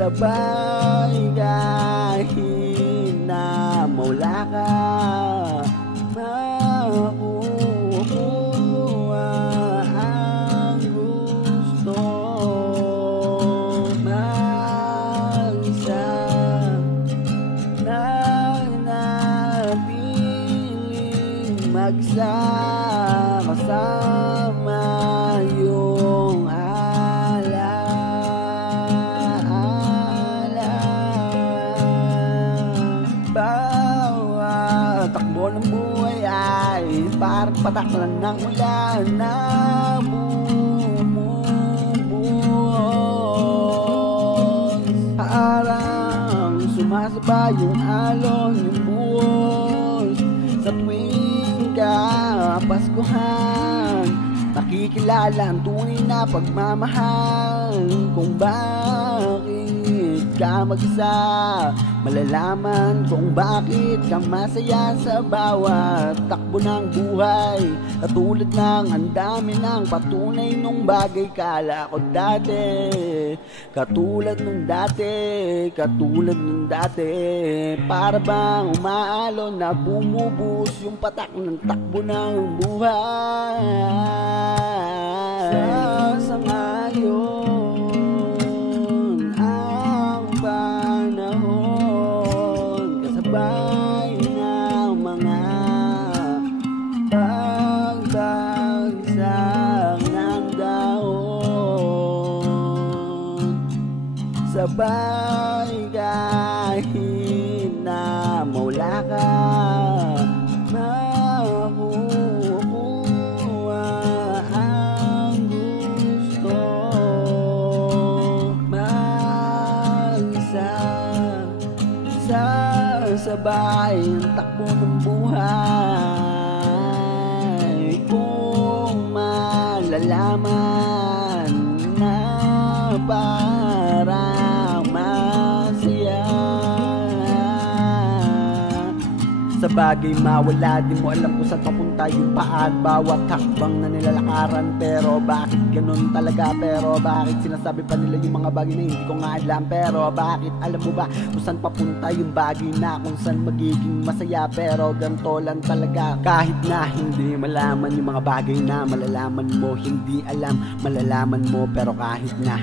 Sabay kahit na mawala ka, makukuha ang gusto. Mag-isa nanatiling magsama-sama yung bawat takbo ng buhay ay parang patak lang ng ulan na bumubuhos. Parang sumasabay yung alon, yung buhos sa tuwing kapaskuhan. Nakikilala ang tunay na pagmamahal, kung bakit ka mag-isa. Malalaman kung bakit ka masaya sa bawat takbo ng buhay. Katulad ng ang dami ng patunay nung bagay kala ko dati. Katulad nung dati, para bang umaalon na bumubuhos yung patak ng takbo ng buhay. Sa ngayon ang panahon, kasabay ng mga pagbagsak ng dahon. Sabay kahit na mawala ka, makukuha ang gusto. Mag-isa sasabay ang takbo ng buhay, kung malalaman na parang masaya. Sa bagay mawala, di mo alam kung saan papunta yung paan bawat hakbang na nilalakaran. Pero bakit ganun talaga? Pero bakit sinasabi pa nila yung mga bagay na hindi ko nga alam? Pero bakit alam mo ba kung saan papunta yung bagay na kung saan magiging masaya? Pero ganito lang talaga, kahit na hindi malaman yung mga bagay na malalaman mo. Hindi alam, malalaman mo, pero kahit na